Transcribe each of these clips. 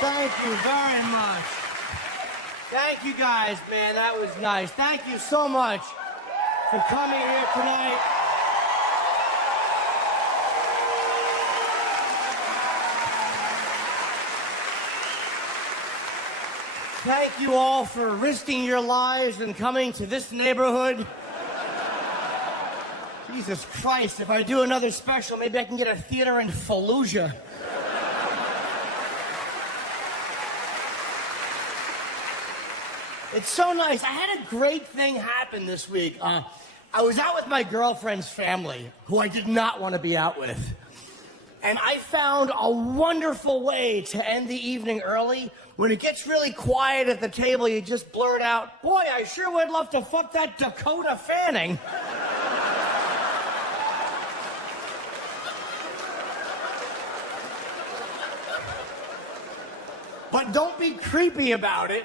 Thank you very much. Thank you guys, man, that was nice. Thank you so much for coming here tonight. Thank you all for risking your lives and coming to this neighborhood. Jesus Christ, if I do another special, maybe I can get a theater in Fallujah. It's so nice. I had a great thing happen this week. I was out with my girlfriend's family, who I did not want to be out with. And I found a wonderful way to end the evening early. When it gets really quiet at the table, you just blurt out, "Boy, I sure would love to fuck that Dakota Fanning." But don't be creepy about it.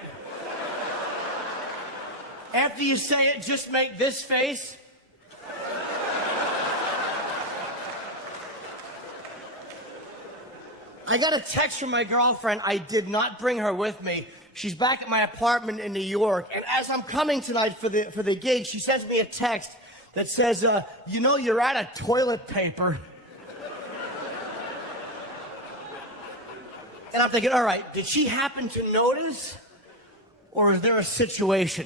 After you say it, just make this face. I got a text from my girlfriend. I did not bring her with me. She's back at my apartment in New York. And as I'm coming tonight for the gig, she sends me a text that says, you know, you're out of toilet paper. And I'm thinking, all right, did she happen to notice? Or is there a situation?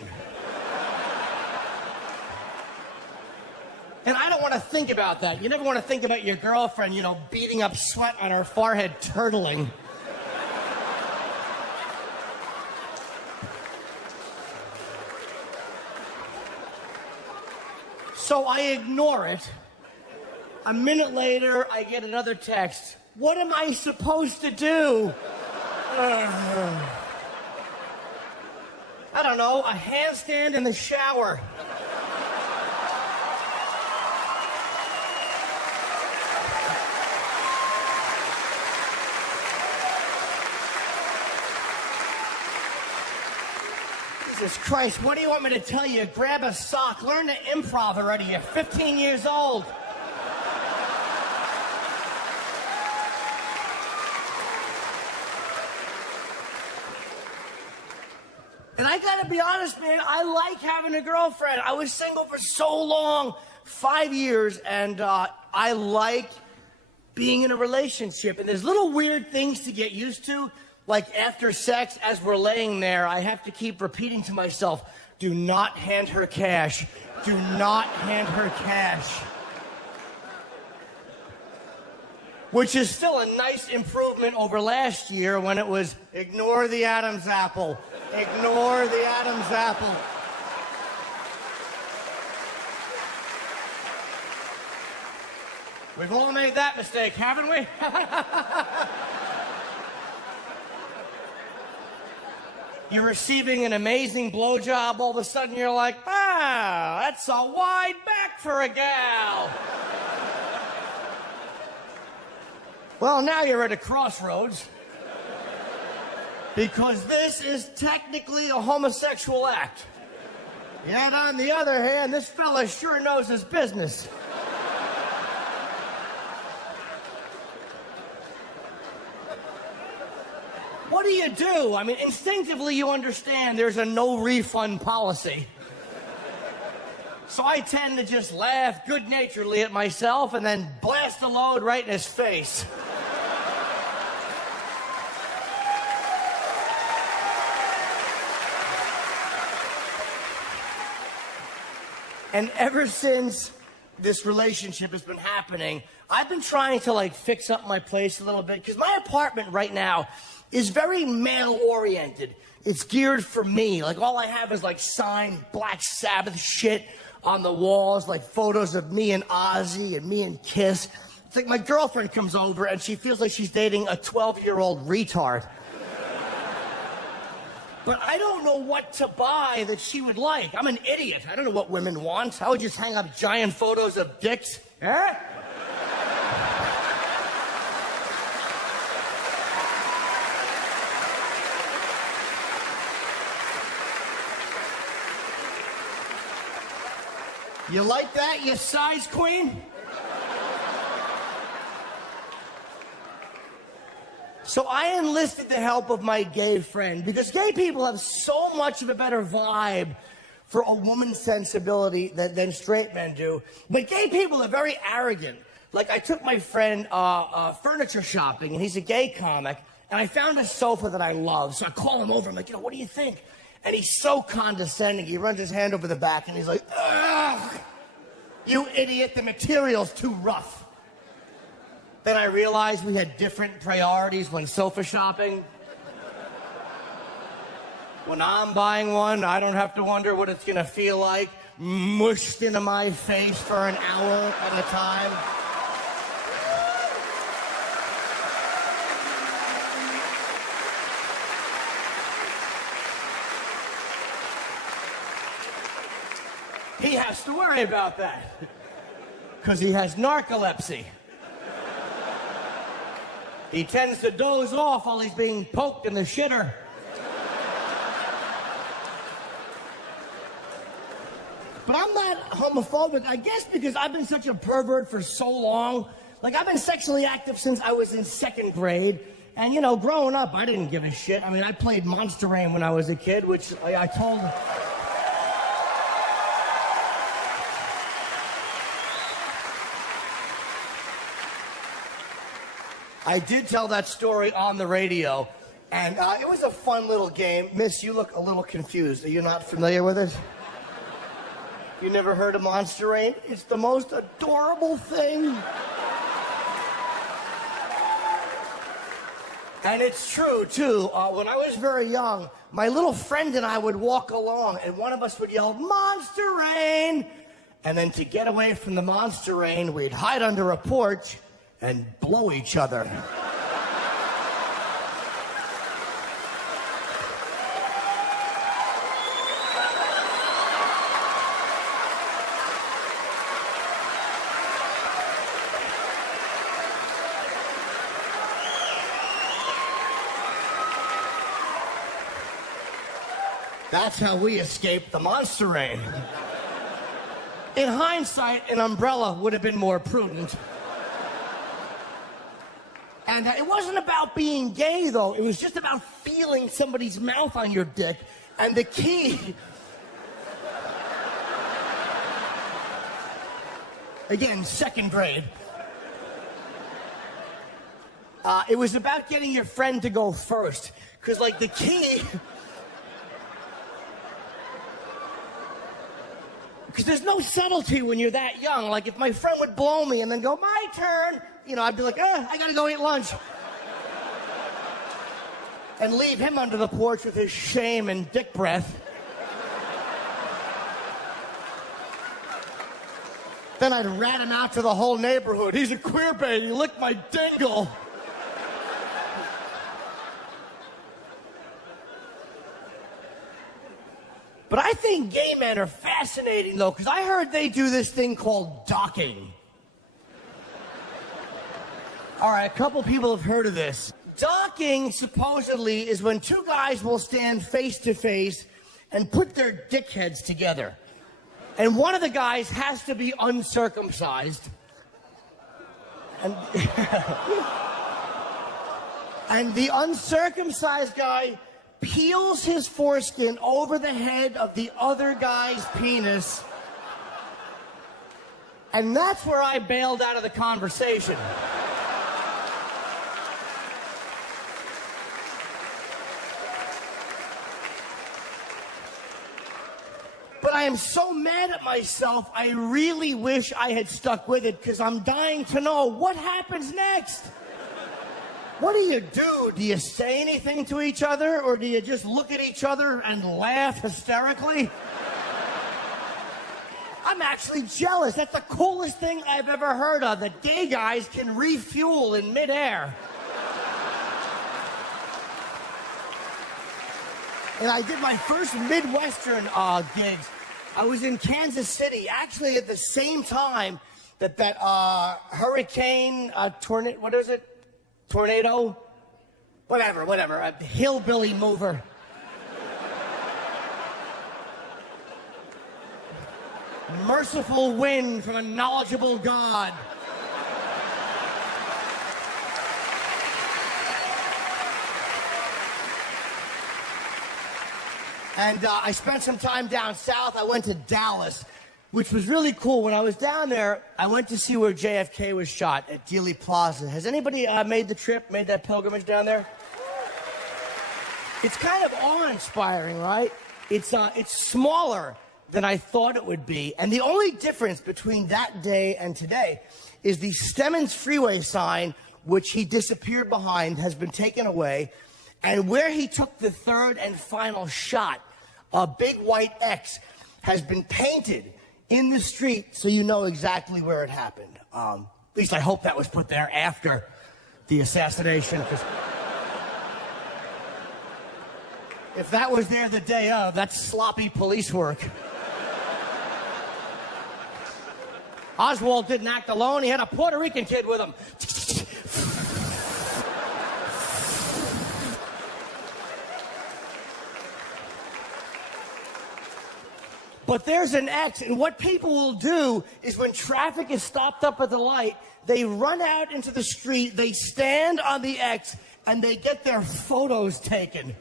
And I don't want to think about that. You never want to think about your girlfriend, you know, beating up sweat on her forehead, turtling. So I ignore it. A minute later, I get another text. What am I supposed to do? I don't know, a handstand in the shower. Jesus Christ, what do you want me to tell you? Grab a sock, learn to improv already. You're 15 years old. And I gotta be honest, man, I like having a girlfriend. I was single for so long, 5 years, and I like being in a relationship. And there's little weird things to get used to. Like after sex, as we're laying there, I have to keep repeating to myself, do not hand her cash. Do not hand her cash. Which is still a nice improvement over last year when it was, ignore the Adam's apple. Ignore the Adam's apple. We've all made that mistake, haven't we? You're receiving an amazing blowjob, all of a sudden you're like, ah, that's a wide back for a gal. Well, now you're at a crossroads. Because this is technically a homosexual act. Yet on the other hand, this fella sure knows his business. What do you do? I mean, instinctively you understand there's a no refund policy. So I tend to just laugh good-naturedly at myself and then blast a load right in his face. And ever since this relationship has been happening, I've been trying to, like, fix up my place a little bit, because my apartment right now is very male-oriented. It's geared for me. Like, all I have is, like, signed Black Sabbath shit on the walls, like photos of me and Ozzy and me and Kiss. It's like my girlfriend comes over and she feels like she's dating a 12-year-old retard. But I don't know what to buy that she would like. I'm an idiot. I don't know what women want. I would just hang up giant photos of dicks. Eh? You like that, you size queen? So I enlisted the help of my gay friend because gay people have so much of a better vibe for a woman's sensibility than straight men do. But gay people are very arrogant. Like I took my friend furniture shopping, and he's a gay comic, and I found a sofa that I love. So I call him over. I'm like, what do you think? And he's so condescending. He runs his hand over the back, and he's like, ugh, you idiot, the material's too rough. Then I realized we had different priorities when sofa shopping. When I'm buying one, I don't have to wonder what it's gonna feel like, mushed into my face for an hour at a time. He has to worry about that because he has narcolepsy. He tends to doze off while he's being poked in the shitter. But I'm not homophobic, I guess because I've been such a pervert for so long. Like, I've been sexually active since I was in 2nd grade. And, you know, growing up, I didn't give a shit. I mean, I played Monster Rain when I was a kid, which I told... I did tell that story on the radio, and it was a fun little game. Miss, you look a little confused. Are you not familiar with it? You never heard of Monster Rain? It's the most adorable thing. And it's true, too. When I was very young, my little friend and I would walk along, and one of us would yell, Monster Rain! And then to get away from the Monster Rain, we'd hide under a porch and blow each other. That's how we escaped the Monster Rain. In hindsight, an umbrella would have been more prudent. And it wasn't about being gay, though. It was just about feeling somebody's mouth on your dick. And the key... Again, 2nd grade. It was about getting your friend to go first. Because, like, the key... Because there's no subtlety when you're that young. Like, if my friend would blow me and then go, my turn, you know, I'd be like, I gotta go eat lunch. And leave him under the porch with his shame and dick breath. Then I'd rat him out to the whole neighborhood. He's a queer bait, he licked my dingle. But I think gay men are fascinating, though, because I heard they do this thing called docking. All right, a couple people have heard of this. Docking, supposedly, is when two guys will stand face to face and put their dick heads together. And one of the guys has to be uncircumcised. And, and the uncircumcised guy peels his foreskin over the head of the other guy's penis. And that's where I bailed out of the conversation. But I am so mad at myself, I really wish I had stuck with it, because I'm dying to know what happens next. What do? Do you say anything to each other, or do you just look at each other and laugh hysterically? I'm actually jealous. That's the coolest thing I've ever heard of, that gay guys can refuel in midair. And I did my first Midwestern gigs. I was in Kansas City, actually at the same time that hurricane, tornado, what is it? Tornado? Whatever, a hillbilly mover. Merciful wind from a knowledgeable God. And I spent some time down south. I went to Dallas, which was really cool. When I was down there, I went to see where JFK was shot at Dealey Plaza. Has anybody made the trip, made that pilgrimage down there? It's kind of awe-inspiring, right? It's smaller than I thought it would be. And the only difference between that day and today is the Stemmons Freeway sign, which he disappeared behind, has been taken away. And where he took the third and final shot, a big white X has been painted in the street so you know exactly where it happened. At least I hope that was put there after the assassination. If that was there the day of, that's sloppy police work. Oswald didn't act alone. He had a Puerto Rican kid with him. But there's an X, and what people will do is when traffic is stopped up at the light, they run out into the street, they stand on the X, and they get their photos taken.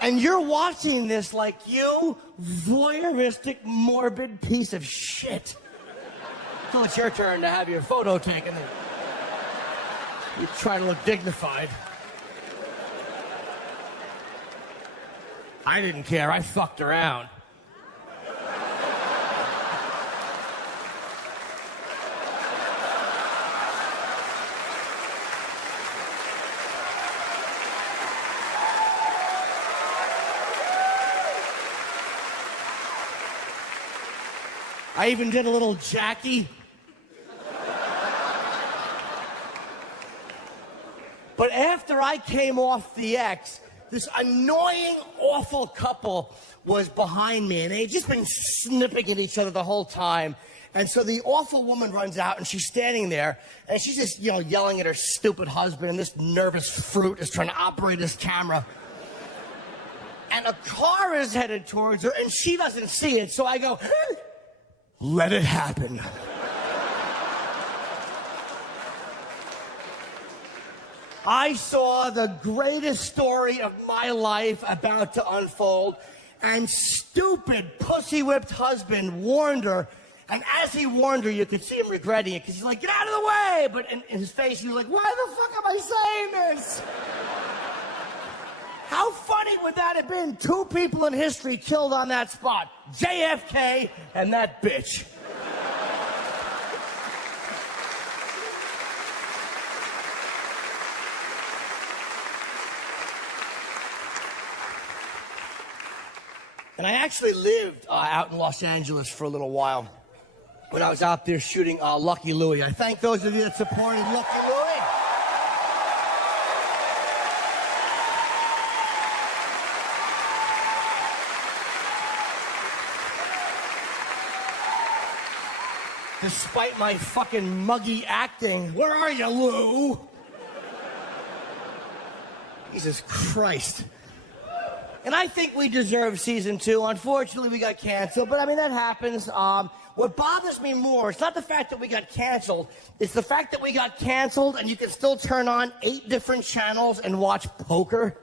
And you're watching this like, you voyeuristic, morbid piece of shit. Until it's your turn to have your photo taken. You try to look dignified. I didn't care. I fucked around. I even did a little Jackie. But after I came off the X, this annoying, awful couple was behind me, and they had just been snipping at each other the whole time. And so the awful woman runs out, and she's standing there, and she's just, yelling at her stupid husband, and this nervous fruit is trying to operate his camera. And a car is headed towards her, and she doesn't see it, so I go, let it happen. I saw the greatest story of my life about to unfold, and stupid, pussy-whipped husband warned her, and as he warned her, you could see him regretting it, because he's like, get out of the way! But in his face, he was like, why the fuck am I saying this? How funny would that have been? 2 people in history killed on that spot. JFK and that bitch. And I actually lived out in Los Angeles for a little while when I was out there shooting Lucky Louie. I thank those of you that supported Lucky Louie. Despite my fucking muggy acting. Where are you, Lou? Jesus Christ. And I think we deserve season 2. Unfortunately, we got canceled, but I mean, that happens. What bothers me more, it's not the fact that we got canceled, it's the fact that we got canceled and you can still turn on 8 different channels and watch poker.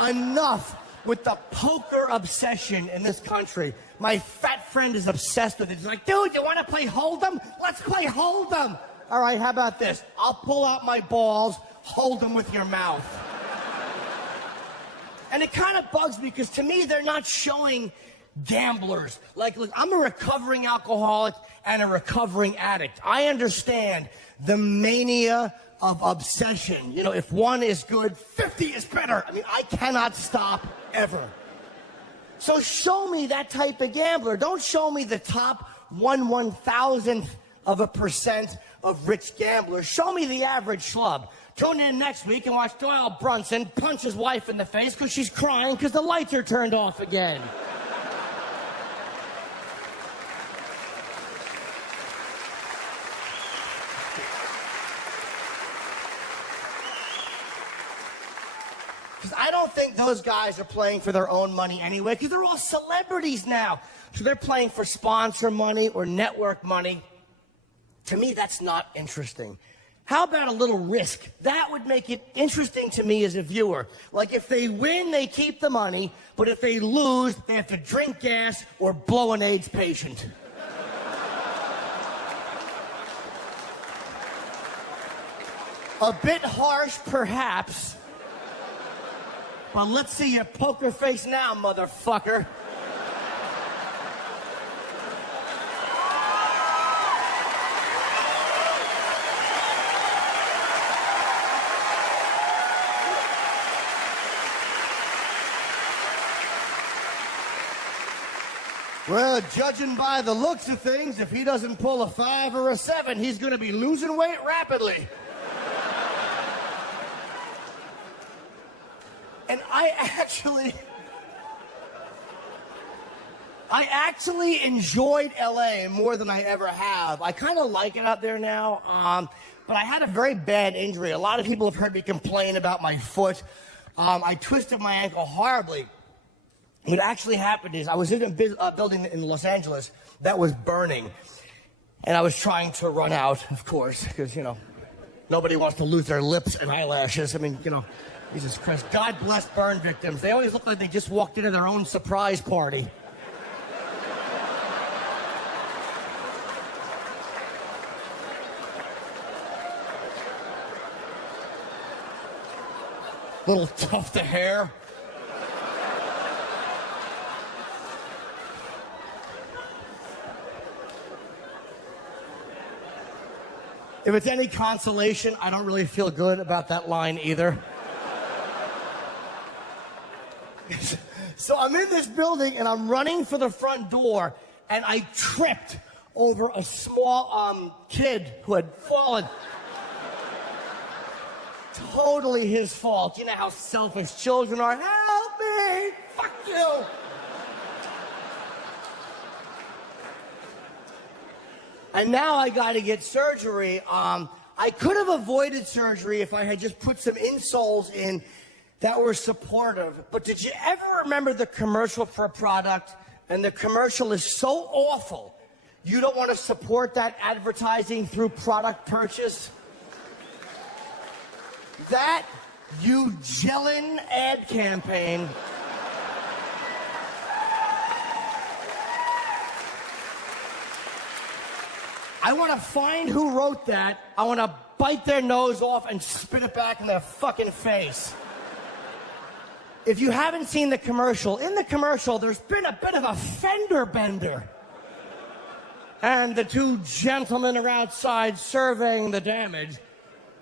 Enough with the poker obsession in this country. My fat friend is obsessed with it. He's like, dude, you want to play Hold'em? Let's play Hold'em. All right, how about this? I'll pull out my balls, hold them with your mouth. And it kind of bugs me because to me, they're not showing gamblers. Like, look, I'm a recovering alcoholic and a recovering addict. I understand the mania of obsession. If 1 is good, 50 is better. I mean, I cannot stop ever. So show me that type of gambler. Don't show me the top 1/1000% of rich gamblers. Show me the average schlub. Tune in next week and watch Doyle Brunson punch his wife in the face because she's crying because the lights are turned off again. Because I don't think those guys are playing for their own money anyway, because they're all celebrities now. So they're playing for sponsor money or network money. To me, that's not interesting. How about a little risk? That would make it interesting to me as a viewer. Like if they win, they keep the money, but if they lose, they have to drink gas or blow an AIDS patient. A bit harsh, perhaps. Well, let's see your poker face now, motherfucker. Well, judging by the looks of things, if he doesn't pull a 5 or a 7, he's going to be losing weight rapidly. And I actually enjoyed LA more than I ever have. I kind of like it out there now, but I had a very bad injury. A lot of people have heard me complain about my foot. I twisted my ankle horribly. What actually happened is I was in a building in Los Angeles that was burning, and I was trying to run out, of course, because, you know, nobody wants to lose their lips and eyelashes. I mean, you know, Jesus Christ. God bless burn victims. They always look like they just walked into their own surprise party. Little tuft of hair. If it's any consolation, I don't really feel good about that line either. So I'm in this building and I'm running for the front door and I tripped over a small kid who had fallen. Totally his fault. You know how selfish children are. Help me! Fuck you! And now I got to get surgery. I could have avoided surgery if I had just put some insoles in that were supportive. But did you ever remember the commercial for a product, and the commercial is so awful, you don't want to support that advertising through product purchase? That Eugelin ad campaign. I want to find who wrote that. I want to bite their nose off and spit it back in their fucking face. If you haven't seen the commercial, in the commercial, there's been a bit of a fender bender. And the two gentlemen are outside surveying the damage.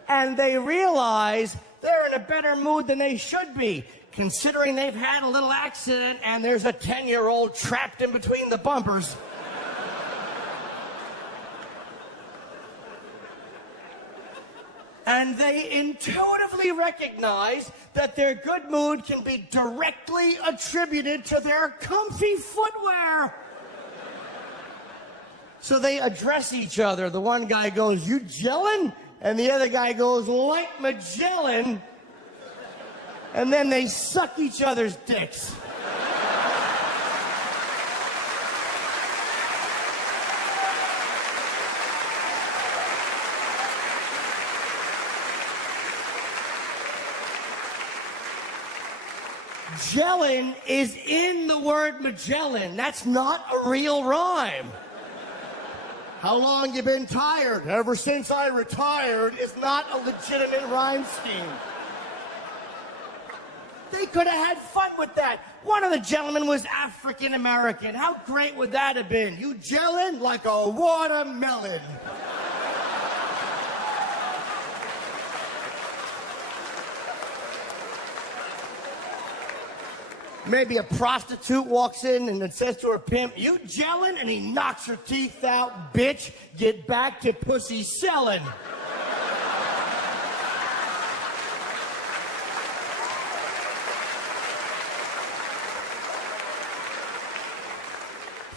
And they realize they're in a better mood than they should be, considering they've had a little accident and there's a 10-year-old trapped in between the bumpers. And they intuitively recognize that their good mood can be directly attributed to their comfy footwear. So they address each other. The one guy goes, "You gelling?" And the other guy goes, "Like Magellan." And then they suck each other's dicks. Magellan is in the word Magellan. That's not a real rhyme. How long you been tired? Ever since I retired is not a legitimate rhyme scheme. They could have had fun with that. One of the gentlemen was African American. How great would that have been? You gelling like a watermelon. Maybe a prostitute walks in and it says to her pimp, "You gelling?" And he knocks her teeth out. "Bitch, get back to pussy selling."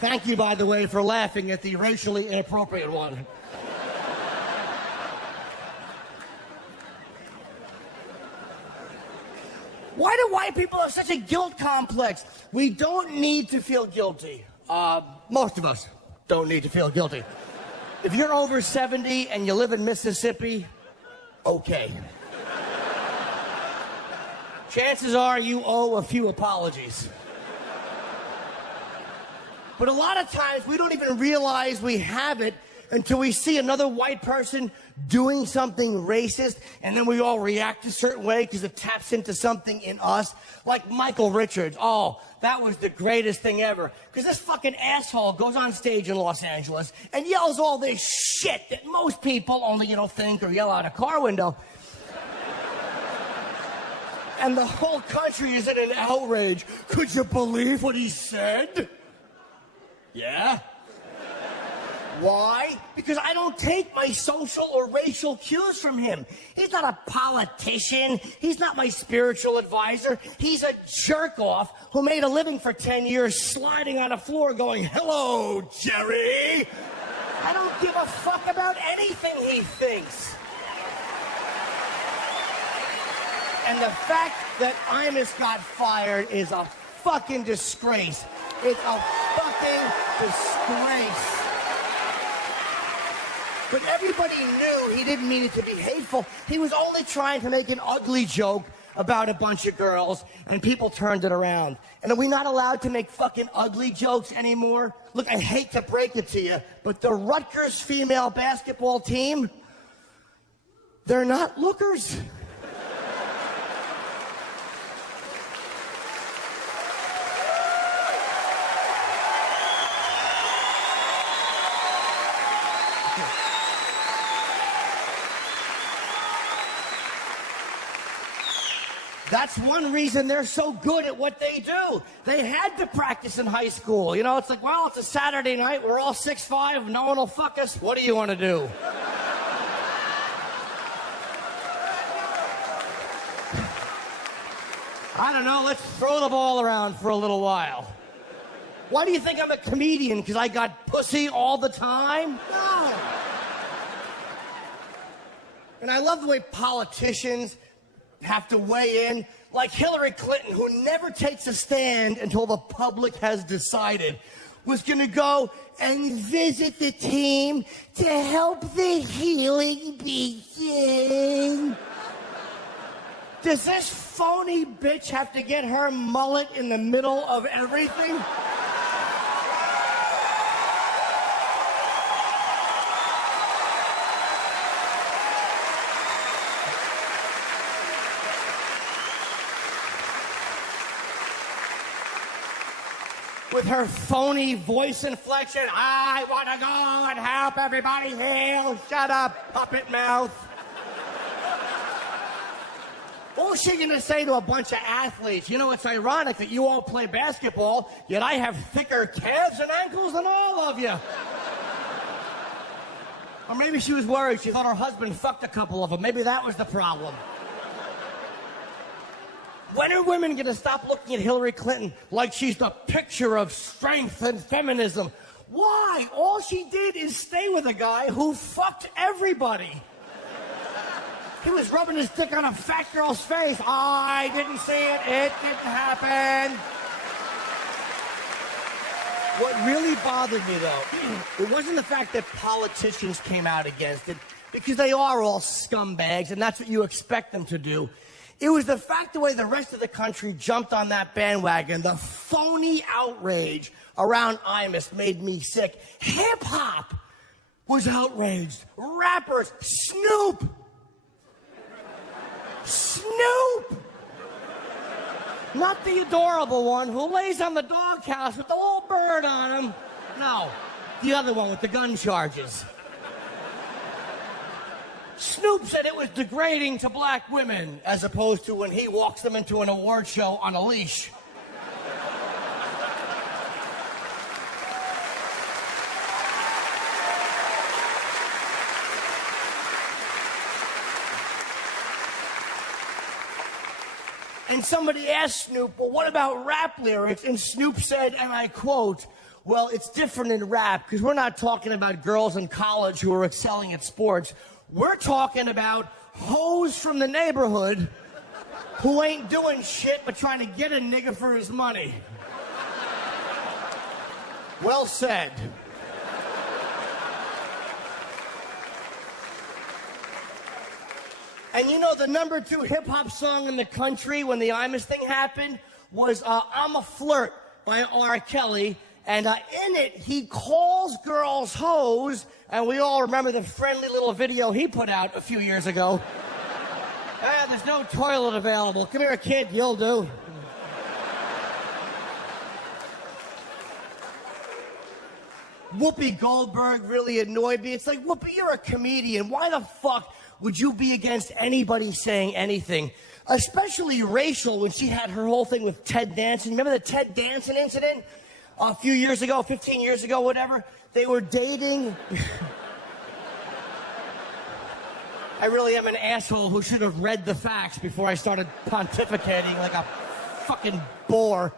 Thank you, by the way, for laughing at the racially inappropriate one. Why do white people have such a guilt complex? We don't need to feel guilty. Most of us don't need to feel guilty. If you're over 70 and you live in Mississippi, okay. Chances are you owe a few apologies. But a lot of times we don't even realize we have it until we see another white person doing something racist, and then we all react a certain way because it taps into something in us. Like Michael Richards. Oh, that was the greatest thing ever. Because this fucking asshole goes on stage in Los Angeles and yells all this shit that most people only, think or yell out a car window. And the whole country is in an outrage. Could you believe what he said? Yeah? Why? Because I don't take my social or racial cues from him. He's not a politician. He's not my spiritual advisor. He's a jerk-off who made a living for 10 years sliding on a floor going, "Hello, Jerry." I don't give a fuck about anything he thinks. And the fact that Imus got fired is a fucking disgrace. It's a fucking disgrace. But everybody knew he didn't mean it to be hateful. He was only trying to make an ugly joke about a bunch of girls, and people turned it around. And are we not allowed to make fucking ugly jokes anymore? Look, I hate to break it to you, but the Rutgers female basketball team, they're not lookers. That's one reason they're so good at what they do. They had to practice in high school. It's like, well, it's a Saturday night. We're all 6'5". No one will fuck us. What do you want to do? I don't know. Let's throw the ball around for a little while. Why do you think I'm a comedian? Because I got pussy all the time? No. And I love the way politicians have to weigh in, like Hillary Clinton, who never takes a stand until the public has decided, was going to go and visit the team to help the healing begin. Does this phony bitch have to get her mullet in the middle of everything? With her phony voice inflection, "I want to go and help everybody heal." Shut up, puppet mouth. What was she going to say to a bunch of athletes? It's ironic that you all play basketball, yet I have thicker calves and ankles than all of you. Or maybe she was worried. She thought her husband fucked a couple of them. Maybe that was the problem. When are women going to stop looking at Hillary Clinton like she's the picture of strength and feminism? Why? All she did is stay with a guy who fucked everybody. He was rubbing his dick on a fat girl's face. I didn't see it. It didn't happen. What really bothered me, though, it wasn't the fact that politicians came out against it, because they are all scumbags, and that's what you expect them to do. It was the fact the way the rest of the country jumped on that bandwagon. The phony outrage around Imus made me sick. Hip-hop was outraged. Rappers, Snoop. Not the adorable one who lays on the doghouse with the little bird on him. No, the other one with the gun charges. Snoop said it was degrading to black women, as opposed to when he walks them into an award show on a leash. And somebody asked Snoop, well, what about rap lyrics? And Snoop said, and I quote, well, it's different in rap because we're not talking about girls in college who are excelling at sports. We're talking about hoes from the neighborhood who ain't doing shit but trying to get a nigga for his money. Well said. And you know, the #2 hip-hop song in the country when the Imus thing happened was I'm a Flirt by R. Kelly. And in it, he calls girls hoes, and we all remember the friendly little video he put out a few years ago. There's no toilet available. Come here, kid, you'll do. Whoopi Goldberg really annoyed me. It's like, Whoopi, you're a comedian. Why the fuck would you be against anybody saying anything? Especially racial, when she had her whole thing with Ted Danson. Remember the Ted Danson incident? A few years ago, 15 years ago, whatever, they were dating. I really am an asshole who should have read the facts before I started pontificating like a fucking bore.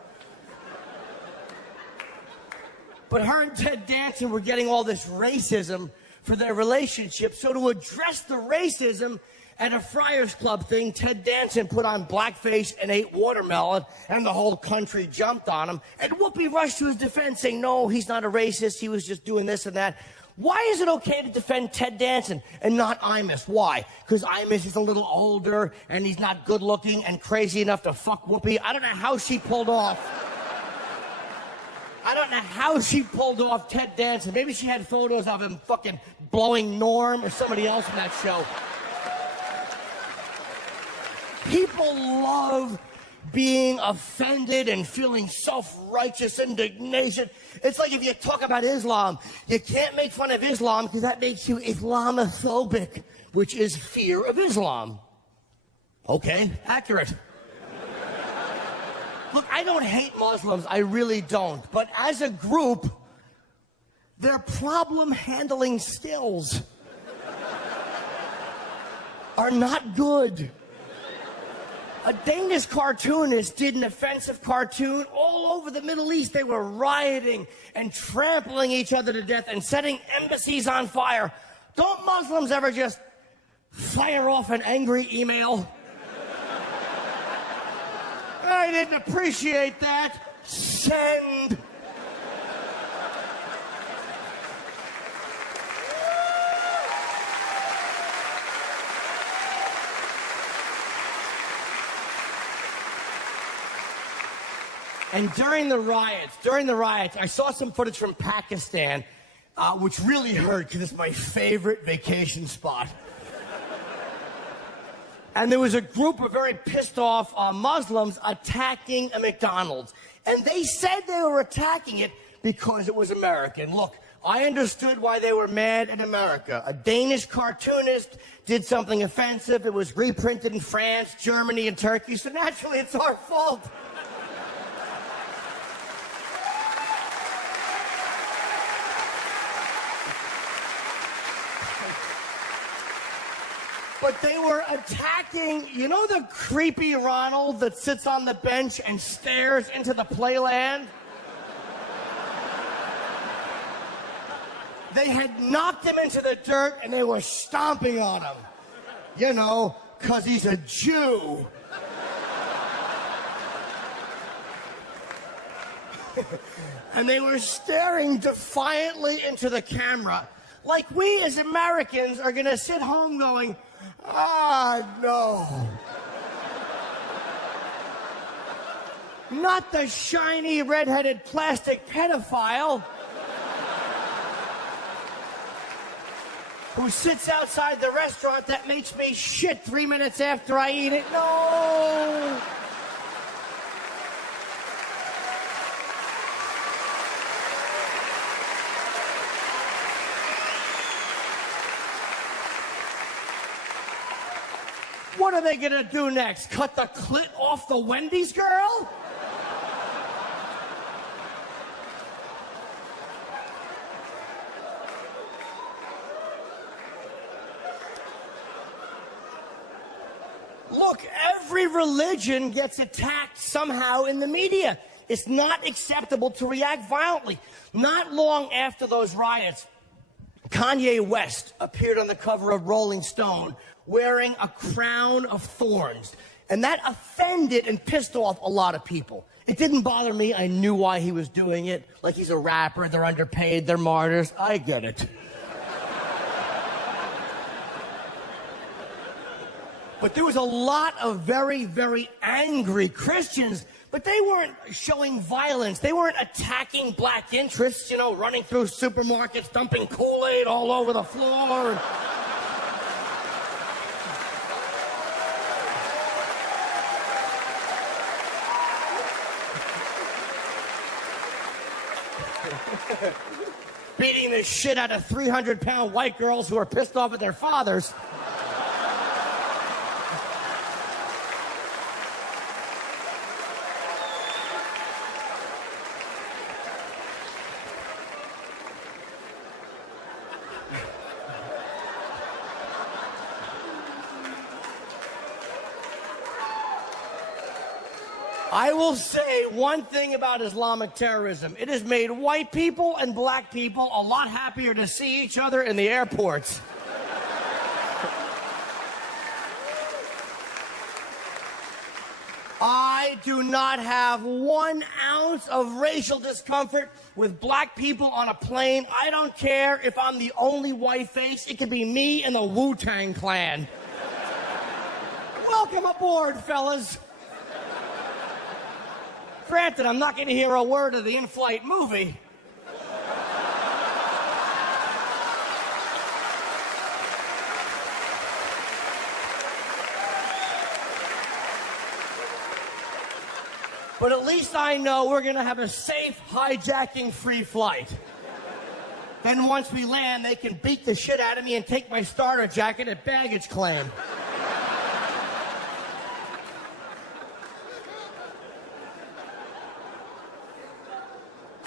But her and Ted Danson were getting all this racism for their relationship. So to address the racism, at a Friars Club thing, Ted Danson put on blackface and ate watermelon, and the whole country jumped on him. And Whoopi rushed to his defense, saying, no, he's not a racist. He was just doing this and that. Why is it okay to defend Ted Danson and not Imus? Why? Because Imus is a little older, and he's not good-looking and crazy enough to fuck Whoopi. I don't know how she pulled off. Ted Danson. Maybe she had photos of him fucking blowing Norm or somebody else in that show. People love being offended and feeling self-righteous indignation. It's like if you talk about Islam, you can't make fun of Islam because that makes you Islamophobic, which is fear of Islam. Okay, accurate. Look, I don't hate Muslims, I really don't. But as a group, their problem-handling skills are not good. A Danish cartoonist did an offensive cartoon all over the Middle East. They were rioting and trampling each other to death and setting embassies on fire. Don't Muslims ever just fire off an angry email? I didn't appreciate that. Send. And during the riots, I saw some footage from Pakistan, which really hurt because it's my favorite vacation spot. And there was a group of very pissed off Muslims attacking a McDonald's. And they said they were attacking it because it was American. Look, I understood why they were mad at America. A Danish cartoonist did something offensive. It was reprinted in France, Germany, and Turkey. So naturally, it's our fault. But they were attacking, you know the creepy Ronald that sits on the bench and stares into the playland? They had knocked him into the dirt and they were stomping on him. You know, 'cause he's a Jew. And they were staring defiantly into the camera. Like we as Americans are gonna sit home going, no. Not the shiny, red-headed plastic pedophile who sits outside the restaurant that makes me shit 3 minutes after I eat it. No! What are they gonna do next? Cut the clit off the Wendy's girl? Look, every religion gets attacked somehow in the media. It's not acceptable to react violently. Not long after those riots, Kanye West appeared on the cover of Rolling Stone wearing a crown of thorns. And that offended and pissed off a lot of people. It didn't bother me. I knew why he was doing it. Like, he's a rapper, they're underpaid, they're martyrs. I get it. But there was a lot of very, very angry Christians, but they weren't showing violence. They weren't attacking black interests, you know, running through supermarkets, dumping Kool-Aid all over the floor. Beating the shit out of 300-pound white girls who are pissed off at their fathers. I will say one thing about Islamic terrorism. It has made white people and black people a lot happier to see each other in the airports. I do not have 1 ounce of racial discomfort with black people on a plane. I don't care if I'm the only white face. It could be me and the Wu-Tang Clan. Welcome aboard, fellas. Granted, I'm not going to hear a word of the in-flight movie. But at least I know we're going to have a safe, hijacking-free flight. Then once we land, they can beat the shit out of me and take my starter jacket at baggage claim.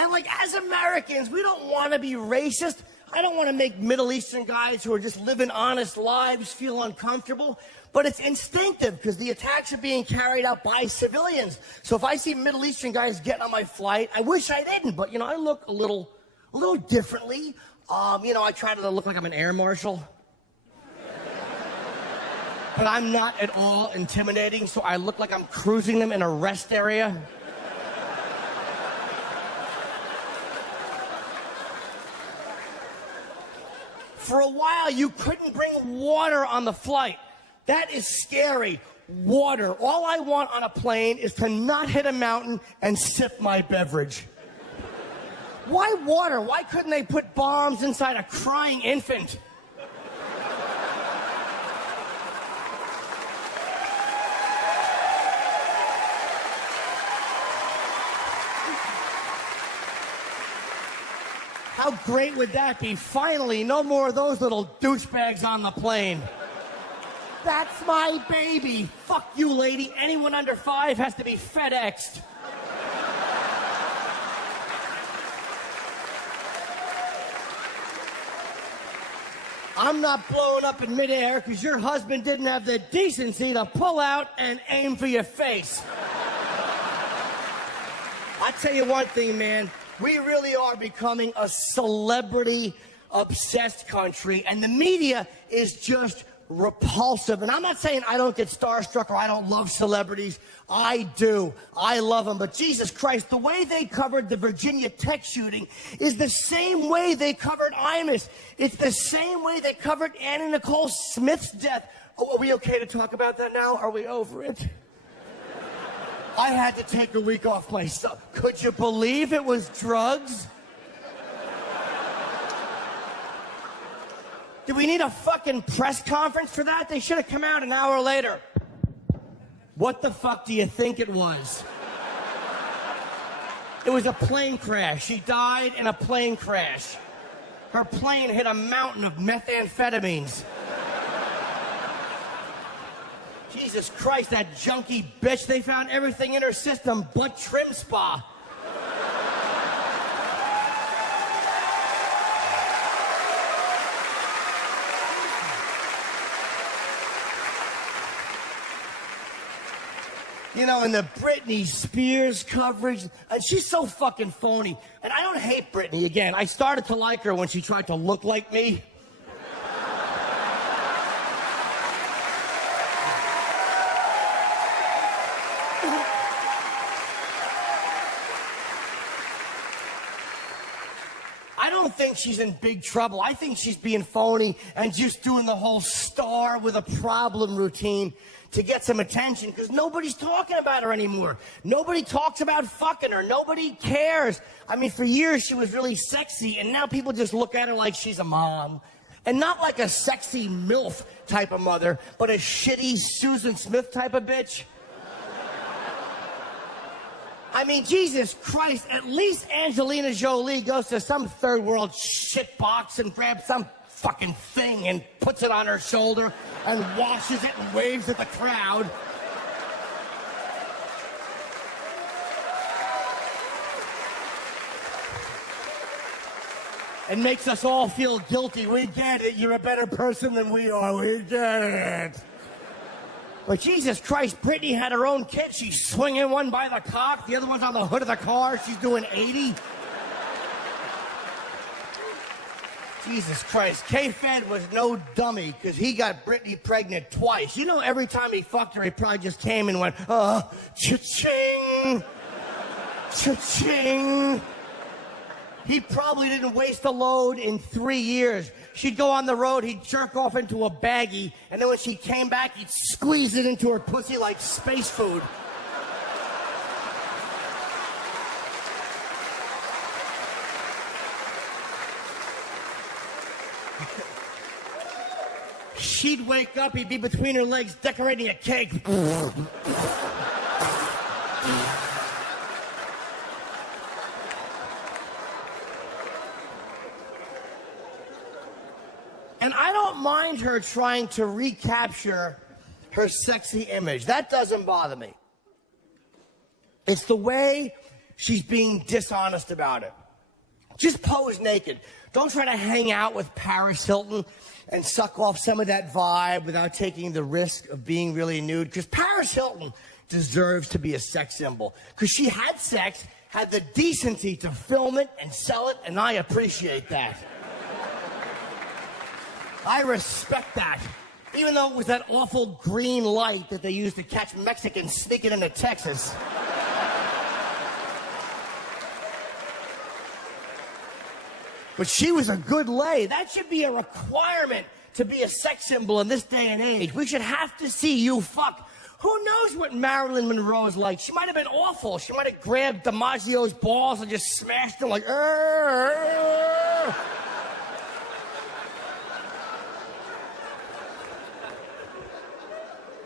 And, like, as Americans, we don't want to be racist. I don't want to make Middle Eastern guys who are just living honest lives feel uncomfortable. But it's instinctive because the attacks are being carried out by civilians. So if I see Middle Eastern guys getting on my flight, I wish I didn't. But, you know, I look a little differently. You know, I try to look like I'm an air marshal. But I'm not at all intimidating, so I look like I'm cruising them in a rest area. For a while, you couldn't bring water on the flight. That is scary. Water. All I want on a plane is to not hit a mountain and sip my beverage. Why water? Why couldn't they put bombs inside a crying infant? How great would that be? Finally, no more of those little douchebags on the plane. That's my baby. Fuck you, lady. Anyone under 5 has to be FedExed. I'm not blowing up in midair because your husband didn't have the decency to pull out and aim for your face. I tell you one thing, man. We really are becoming a celebrity-obsessed country, and the media is just repulsive. And I'm not saying I don't get starstruck or I don't love celebrities. I do. I love them. But Jesus Christ, the way they covered the Virginia Tech shooting is the same way they covered Imus. It's the same way they covered Anna Nicole Smith's death. Oh, are we okay to talk about that now? Are we over it? I had to take a week off myself. Could you believe it was drugs? Did we need a fucking press conference for that? They should have come out an hour later. What the fuck do you think it was? It was a plane crash. She died in a plane crash. Her plane hit a mountain of methamphetamines. Jesus Christ, that junkie bitch, they found everything in her system but trim spa. You know, and the Britney Spears coverage. And she's so fucking phony. And I don't hate Britney. Again, I started to like her when she tried to look like me. I don't think she's in big trouble. I think she's being phony and just doing the whole star with a problem routine to get some attention, because nobody's talking about her anymore. Nobody talks about fucking her. Nobody cares. I mean, for years she was really sexy, and now people just look at her like she's a mom. And not like a sexy MILF type of mother, but a shitty Susan Smith type of bitch. I mean, Jesus Christ, at least Angelina Jolie goes to some third world shit box and grabs some fucking thing and puts it on her shoulder and washes it and waves at the crowd. And makes us all feel guilty. We get it. You're a better person than we are. We get it. But Jesus Christ, Britney had her own kid. She's swinging one by the cock. The other one's on the hood of the car. She's doing 80. Jesus Christ. K-Fed was no dummy because he got Britney pregnant twice. You know, every time he fucked her, he probably just came and went, cha-ching, cha-ching. He probably didn't waste a load in 3 years. She'd go on the road, he'd jerk off into a baggie, and then when she came back, he'd squeeze it into her pussy like space food. She'd wake up, he'd be between her legs decorating a cake. And I don't mind her trying to recapture her sexy image. That doesn't bother me. It's the way she's being dishonest about it. Just pose naked. Don't try to hang out with Paris Hilton and suck off some of that vibe without taking the risk of being really nude. Because Paris Hilton deserves to be a sex symbol. Because she had sex, had the decency to film it and sell it, and I appreciate that. I respect that. Even though it was that awful green light that they used to catch Mexicans sneaking into Texas. But she was a good lay. That should be a requirement to be a sex symbol in this day and age. We should have to see you fuck. Who knows what Marilyn Monroe's like? She might have been awful. She might have grabbed DiMaggio's balls and just smashed them like,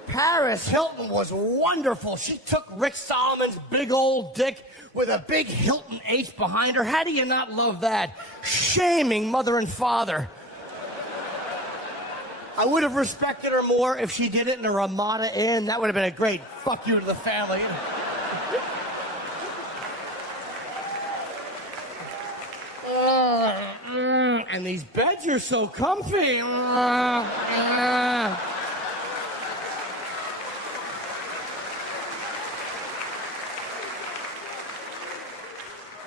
Paris Hilton was wonderful. She took Rick Solomon's big old dick with a big Hilton H behind her. How do you not love that? Shaming mother and father. I would have respected her more if she did it in a Ramada Inn. That would have been a great fuck you to the family. And these beds are so comfy.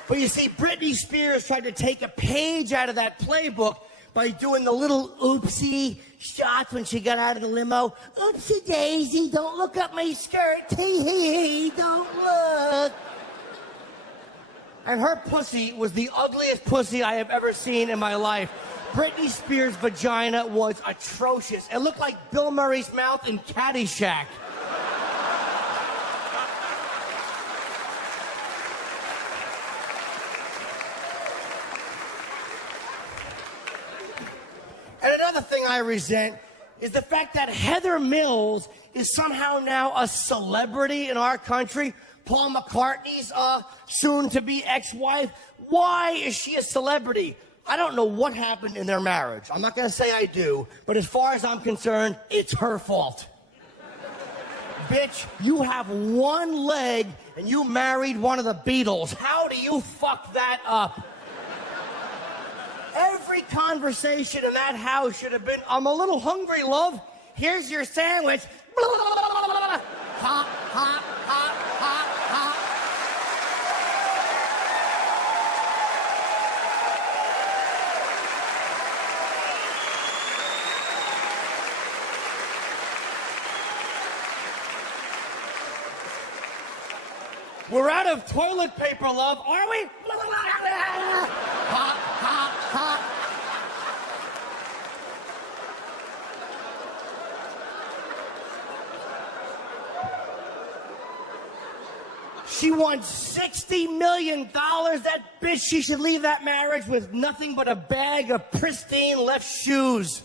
But you see, Britney Spears tried to take a page out of that playbook by doing the little oopsie shots when she got out of the limo. Oopsie daisy, don't look up my skirt. Hee hee hee, don't look. And her pussy was the ugliest pussy I have ever seen in my life. Britney Spears' vagina was atrocious. It looked like Bill Murray's mouth in Caddyshack. Another thing I resent is the fact that Heather Mills is somehow now a celebrity in our country. Paul McCartney's soon-to-be ex-wife. Why is she a celebrity? I don't know what happened in their marriage. I'm not going to say I do, but as far as I'm concerned, it's her fault. Bitch, you have one leg and you married one of the Beatles. How do you fuck that up? Every conversation in that house should have been, I'm a little hungry, love. Here's your sandwich. Hop, hop, hop. We're out of toilet paper, love, are we? Ha, ha, ha. She won $60 million. That bitch, she should leave that marriage with nothing but a bag of pristine left shoes.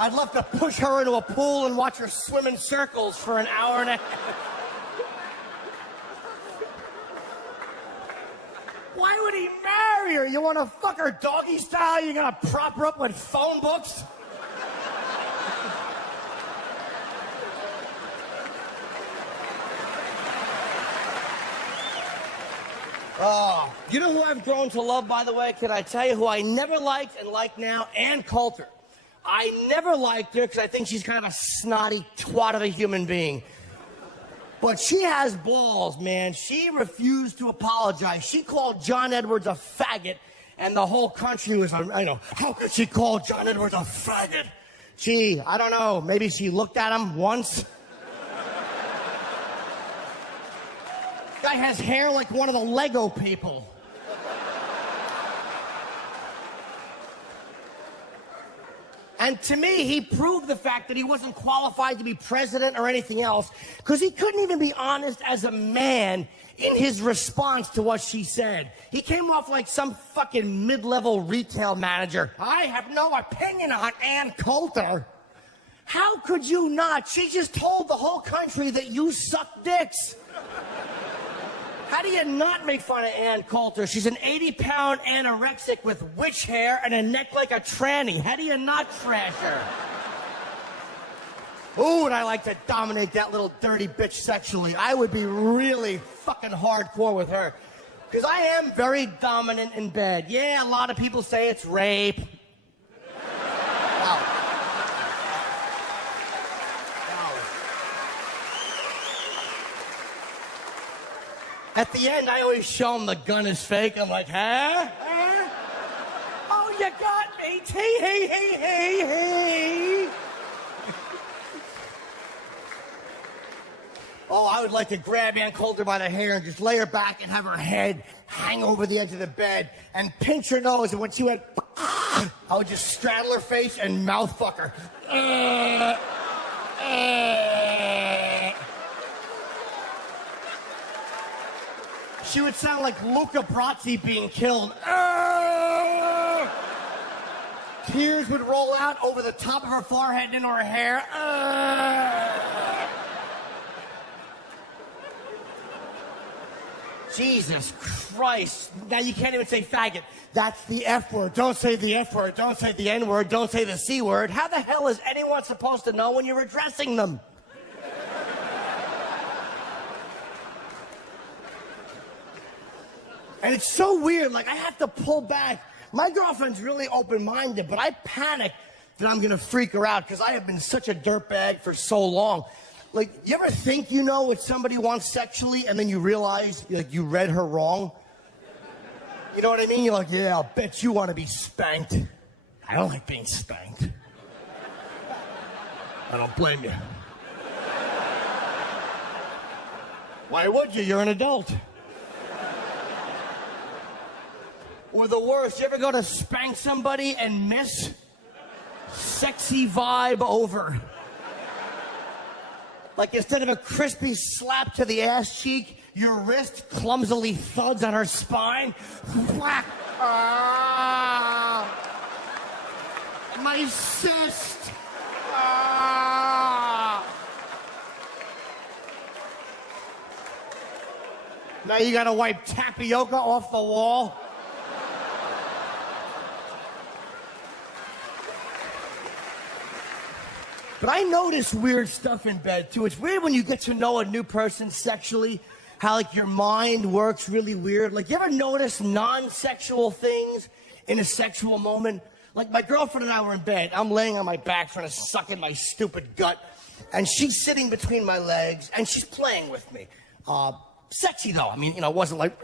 I'd love to push her into a pool and watch her swim in circles for an hour and a half. Why would he marry her? You want to fuck her doggy style? You're going to prop her up with phone books? Oh, you know who I've grown to love, by the way? Can I tell you who I never liked and like now? Ann Coulter. I never liked her because I think she's kind of a snotty twat of a human being. But she has balls, man. She refused to apologize. She called John Edwards a faggot, and the whole country was, how could she call John Edwards a faggot? Gee, I don't know. Maybe she looked at him once. Guy has hair like one of the Lego people. And to me, he proved the fact that he wasn't qualified to be president or anything else, because he couldn't even be honest as a man in his response to what she said. He came off like some fucking mid-level retail manager. I have no opinion on Ann Coulter. How could you not? She just told the whole country that you suck dicks. How do you not make fun of Ann Coulter? She's an 80-pound anorexic with witch hair and a neck like a tranny. How do you not trash her? Ooh, would I like to dominate that little dirty bitch sexually. I would be really fucking hardcore with her. Because I am very dominant in bed. Yeah, a lot of people say it's rape. Wow. At the end, I always show them the gun is fake. I'm like, huh? Huh? Oh, you got me. Hey, hey, hey, hey, hey. Oh, I would like to grab Ann Coulter by the hair and just lay her back and have her head hang over the edge of the bed and pinch her nose. And when she went, I would just straddle her face and mouth fuck her. She would sound like Luca Brasi being killed. Tears would roll out over the top of her forehead and into her hair. Jesus Christ. Now you can't even say faggot. That's the F word. Don't say the F word. Don't say the N word. Don't say the C word. How the hell is anyone supposed to know when you're addressing them? And it's so weird, like I have to pull back. My girlfriend's really open-minded, but I panic that I'm gonna freak her out because I have been such a dirtbag for so long. Like, you ever think you know what somebody wants sexually and then you realize like you read her wrong? You know what I mean? You're like, yeah, I'll bet you want to be spanked. I don't like being spanked. I don't blame you. Why would you? You're an adult. Or the worst, you ever go to spank somebody and miss? Sexy vibe over. Like instead of a crispy slap to the ass cheek, your wrist clumsily thuds on her spine. Whack. Ah, my cyst. Ah. Now you gotta wipe tapioca off the wall. But I notice weird stuff in bed, too. It's weird when you get to know a new person sexually, how, like, your mind works really weird. Like, you ever notice non-sexual things in a sexual moment? Like, my girlfriend and I were in bed. I'm laying on my back trying to suck in my stupid gut, and she's sitting between my legs, and she's playing with me. Sexy, though. I mean, it wasn't like...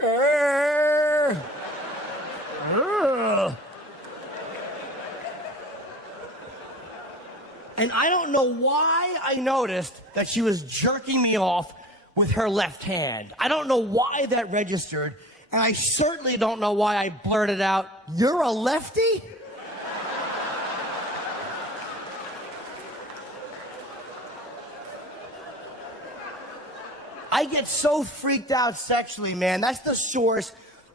And I don't know why I noticed that she was jerking me off with her left hand. I don't know why that registered, and I certainly don't know why I blurted out, "You're a lefty?" I get so freaked out sexually, man. That's the source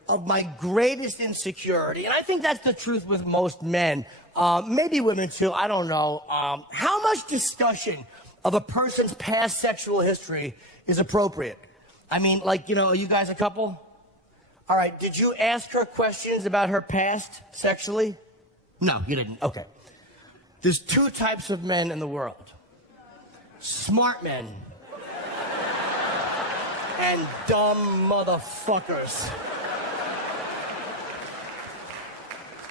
of my greatest insecurity. And I think that's the truth with most men. Maybe women too, I don't know. How much discussion of a person's past sexual history is appropriate? I mean, like, are you guys a couple? All right, did you ask her questions about her past sexually? No, you didn't. Okay. There's two types of men in the world. Smart men and dumb motherfuckers.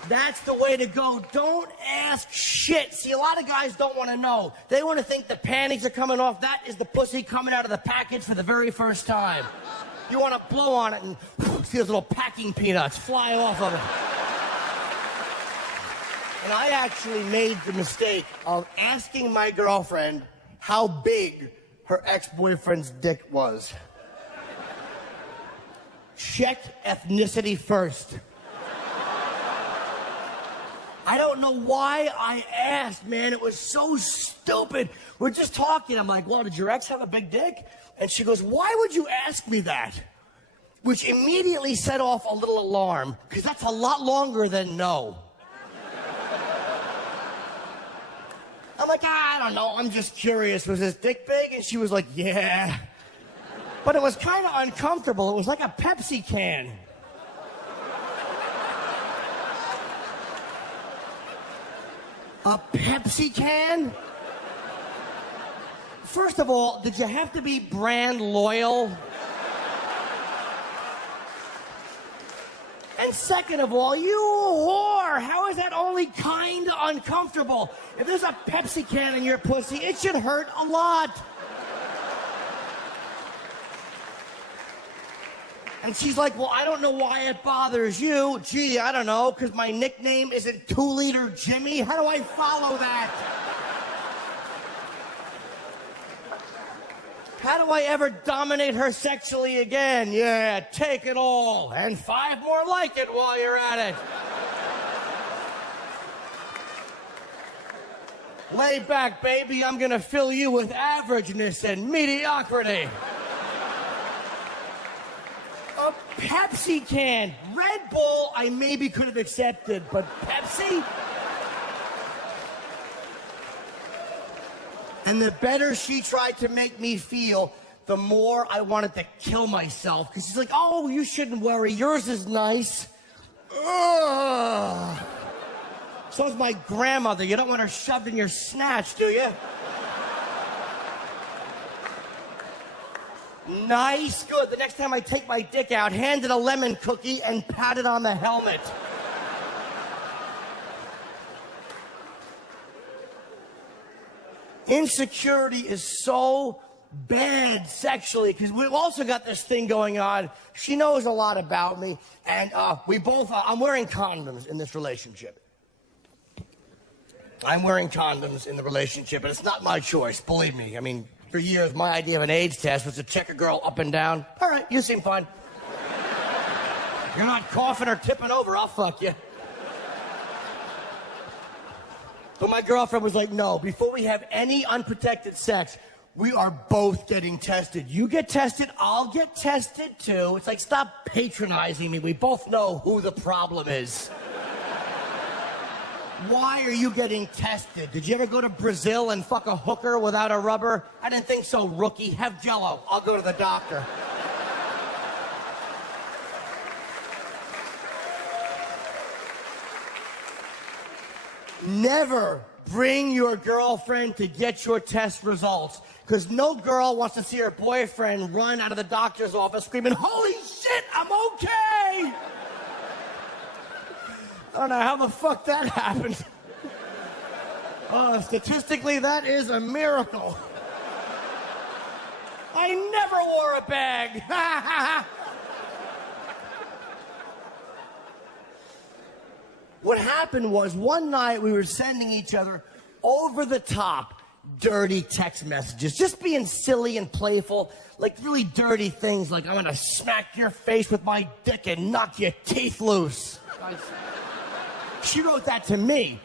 That's the way to go. Don't ask shit. See, a lot of guys don't want to know. They want to think the panties are coming off. That is the pussy coming out of the package for the very first time. You want to blow on it and see those little packing peanuts fly off of it. And I actually made the mistake of asking my girlfriend how big her ex-boyfriend's dick was. Check ethnicity first. I don't know why I asked, man. It was so stupid. We're just talking. I'm like, well, did your ex have a big dick? And she goes, why would you ask me that? Which immediately set off a little alarm, because that's a lot longer than no. I'm like, I don't know. I'm just curious. Was his dick big? And she was like, yeah. But it was kind of uncomfortable. It was like a Pepsi can. A Pepsi can? First of all, did you have to be brand loyal? And second of all, you whore! How is that only kind of uncomfortable? If there's a Pepsi can in your pussy, it should hurt a lot. And she's like, well, I don't know why it bothers you. Gee, I don't know, because my nickname isn't 2-liter Jimmy. How do I follow that? How do I ever dominate her sexually again? Yeah, take it all. And 5 more like it while you're at it. Lay back, baby. I'm going to fill you with averageness and mediocrity. A Pepsi can. Red Bull, I maybe could have accepted, but Pepsi? And the better she tried to make me feel, the more I wanted to kill myself. Because she's like, oh, you shouldn't worry. Yours is nice. Ugh. So is my grandmother. You don't want her shoved in your snatch, do you? Nice, good. The next time I take my dick out, hand it a lemon cookie and pat it on the helmet. Insecurity is so bad sexually, because we've also got this thing going on. She knows a lot about me, and we both, I'm wearing condoms in this relationship. I'm wearing condoms in the relationship, and it's not my choice, believe me. I mean, for years, my idea of an AIDS test was to check a girl up and down. All right, you seem fine. You're not coughing or tipping over, I'll fuck you. But my girlfriend was like, no, before we have any unprotected sex, we are both getting tested. You get tested, I'll get tested too. It's like, stop patronizing me. We both know who the problem is. Why are you getting tested? Did you ever go to Brazil and fuck a hooker without a rubber? I didn't think so, rookie. Have Jell-O. I'll go to the doctor. Never bring your girlfriend to get your test results, because no girl wants to see her boyfriend run out of the doctor's office screaming, holy shit, I'm okay! I don't know how the fuck that happened. Statistically, that is a miracle. I never wore a bag. What happened was, one night we were sending each other over the top, dirty text messages, just being silly and playful, like really dirty things like, I'm gonna smack your face with my dick and knock your teeth loose. She wrote that to me.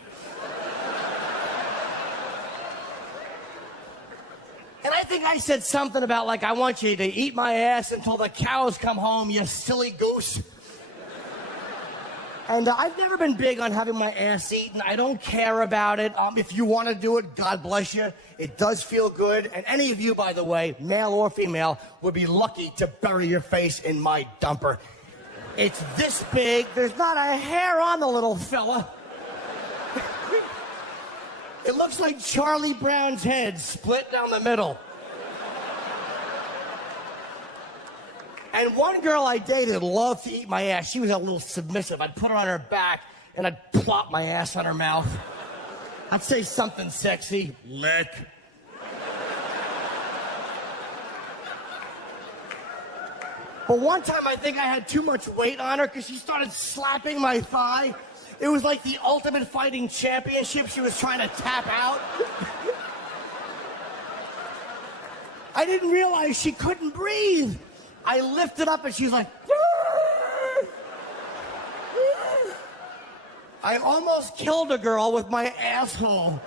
And I think I said something about, like, I want you to eat my ass until the cows come home, you silly goose. And I've never been big on having my ass eaten. I don't care about it. If you want to do it, God bless you. It does feel good. And any of you, by the way, male or female, would be lucky to bury your face in my dumper. It's this big. There's not a hair on the little fella. It looks like Charlie Brown's head split down the middle. And one girl I dated loved to eat my ass. She was a little submissive. I'd put her on her back, and I'd plop my ass on her mouth. I'd say something sexy. Lick. But one time I think I had too much weight on her because she started slapping my thigh. It was like the Ultimate Fighting Championship she was trying to tap out. I didn't realize she couldn't breathe. I lifted up and she was like, I almost killed a girl with my asshole.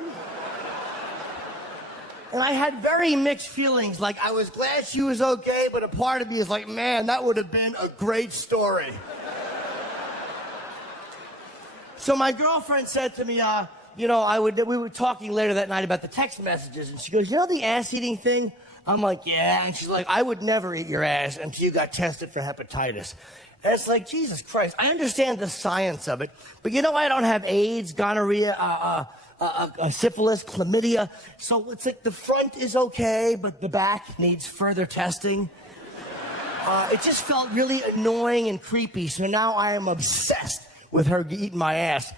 And I had very mixed feelings. Like, I was glad she was okay, but a part of me is like, man, that would have been a great story. So my girlfriend said to me, we were talking later that night about the text messages, and she goes, you know the ass-eating thing? I'm like, yeah. And she's like, I would never eat your ass until you got tested for hepatitis. And it's like, Jesus Christ, I understand the science of it, but you know I don't have AIDS, gonorrhea, syphilis, chlamydia, so it's like the front is okay, but the back needs further testing. It just felt really annoying and creepy, so now I am obsessed with her eating my ass.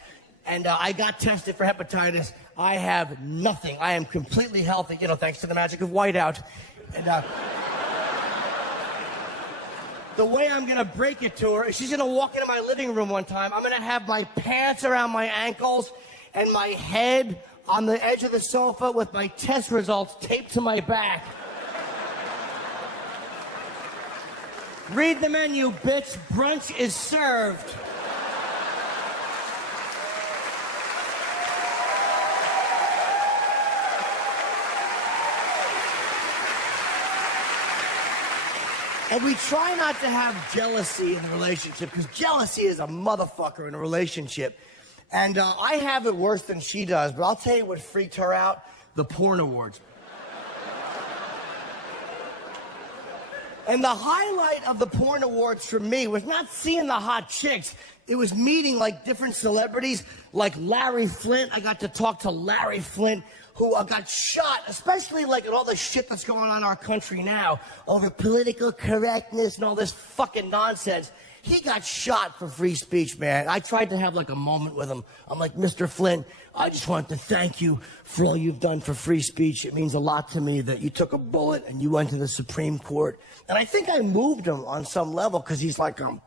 And I got tested for hepatitis. I have nothing. I am completely healthy, thanks to the magic of whiteout. And the way I'm going to break it to her is she's going to walk into my living room one time. I'm going to have my pants around my ankles and my head on the edge of the sofa with my test results taped to my back. Read the menu, bitch. Brunch is served. And we try not to have jealousy in the relationship, because jealousy is a motherfucker in a relationship. And I have it worse than she does, but I'll tell you what freaked her out: the porn awards. And the highlight of the porn awards for me was not seeing the hot chicks. It was meeting like different celebrities, like Larry Flint. I got to talk to Larry Flint, who got shot, especially like in all the shit that's going on in our country now over political correctness and all this fucking nonsense. He got shot for free speech, man. I tried to have like a moment with him. I'm like, Mr. Flint, I just wanted to thank you for all you've done for free speech. It means a lot to me that you took a bullet and you went to the Supreme Court. And I think I moved him on some level, because he's like, I'm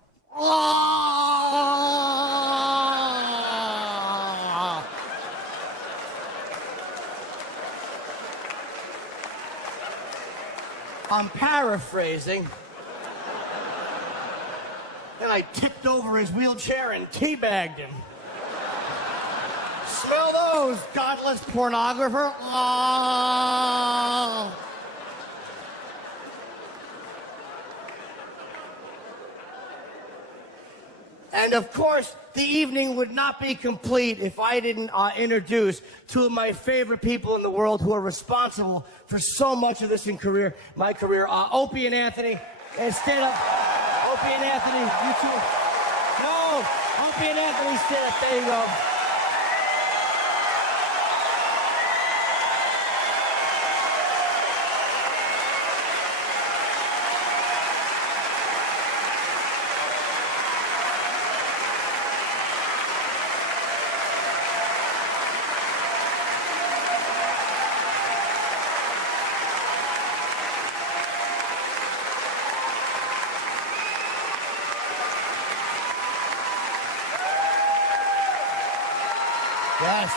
paraphrasing. Then I tipped over his wheelchair and teabagged him. Smell those, godless pornographer. And of course, the evening would not be complete if I didn't introduce two of my favorite people in the world who are responsible for so much of this my career, Opie and Anthony. And stand up. Opie and Anthony, you two. No, Opie and Anthony, stand up. There you go. Yes.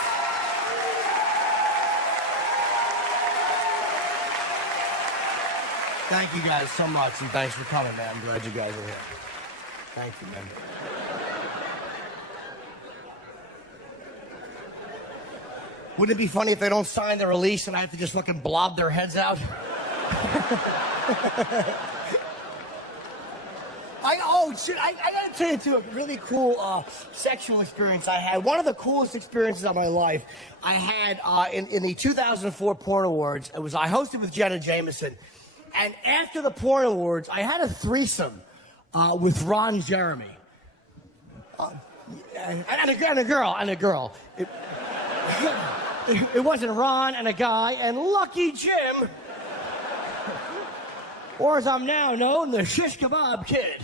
Thank you guys so much, and thanks for coming, man. I'm glad you guys are here. Thank you, man. Wouldn't it be funny if they don't sign the release and I have to just fucking blob their heads out? I gotta tell you, too, a really cool sexual experience I had. One of the coolest experiences of my life I had in the 2004 Porn Awards. I hosted with Jenna Jameson. And after the Porn Awards, I had a threesome with Ron Jeremy. And a girl. It wasn't Ron and a guy and Lucky Jim. Or as I'm now known, the Shish Kebab Kid.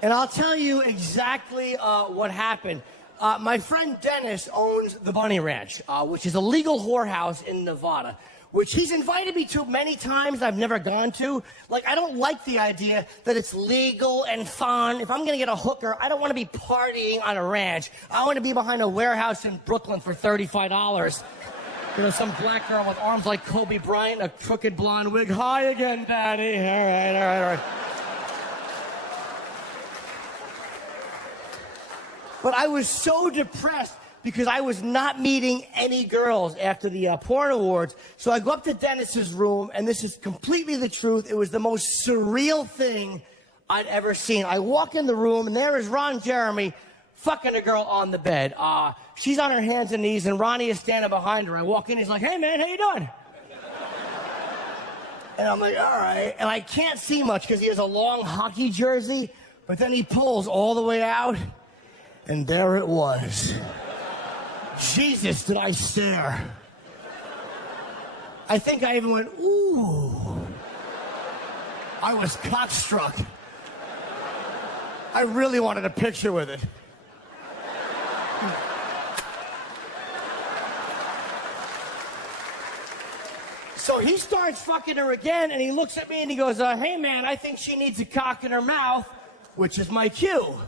And I'll tell you exactly what happened. My friend Dennis owns the Bunny Ranch, which is a legal whorehouse in Nevada, which he's invited me to many times I've never gone to. Like, I don't like the idea that it's legal and fun. If I'm going to get a hooker, I don't want to be partying on a ranch. I want to be behind a warehouse in Brooklyn for $35. You know, some black girl with arms like Kobe Bryant, a crooked blonde wig. Hi again, Daddy. All right. But I was so depressed because I was not meeting any girls after the Porn Awards. So I go up to Dennis's room, and this is completely the truth. It was the most surreal thing I'd ever seen. I walk in the room, and there is Ron Jeremy fucking a girl on the bed. She's on her hands and knees, and Ronnie is standing behind her. I walk in, he's like, "Hey, man, how you doing?" And I'm like, all right. And I can't see much because he has a long hockey jersey, but then he pulls all the way out, and there it was. Jesus, did I stare. I think I even went, ooh. I was cockstruck. I really wanted a picture with it. So he starts fucking her again, and he looks at me and he goes, "Hey, man, I think she needs a cock in her mouth," which is my cue.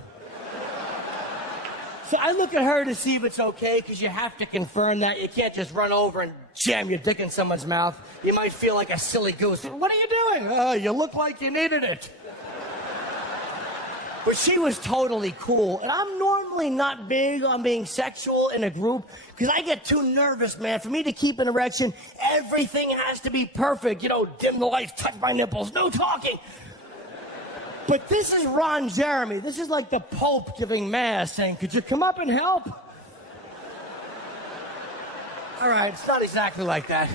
So I look at her to see if it's okay, because you have to confirm that. You can't just run over and jam your dick in someone's mouth. You might feel like a silly goose. "What are you doing?" "You look like you needed it." But she was totally cool. And I'm normally not big on being sexual in a group because I get too nervous, man. For me to keep an erection, everything has to be perfect. You know, dim the lights, touch my nipples, no talking. But this is Ron Jeremy. This is like the Pope giving mass saying, "Could you come up and help?" All right, it's not exactly like that.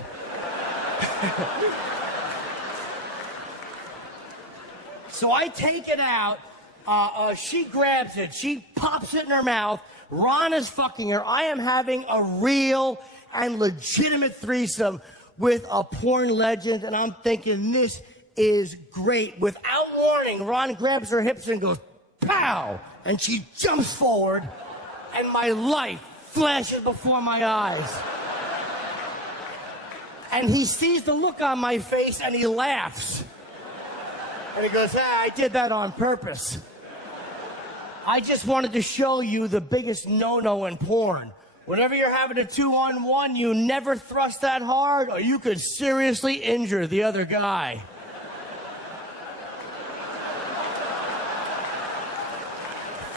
So I take it out. She grabs it. She pops it in her mouth. Ron is fucking her. I am having a real and legitimate threesome with a porn legend, and I'm thinking, this is great. Without warning, Ron grabs her hips and goes, pow! And she jumps forward, and my life flashes before my eyes. And he sees the look on my face, and he laughs. And he goes, "Hey, I did that on purpose. I just wanted to show you the biggest no-no in porn. Whenever you're having a 2-on-1, you never thrust that hard, or you could seriously injure the other guy."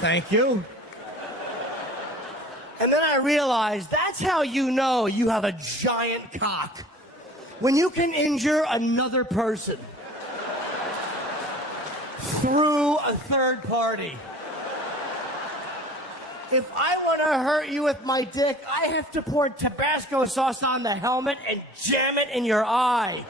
Thank you. And then I realized that's how you know you have a giant cock. When you can injure another person through a third party. If I want to hurt you with my dick, I have to pour Tabasco sauce on the helmet and jam it in your eye.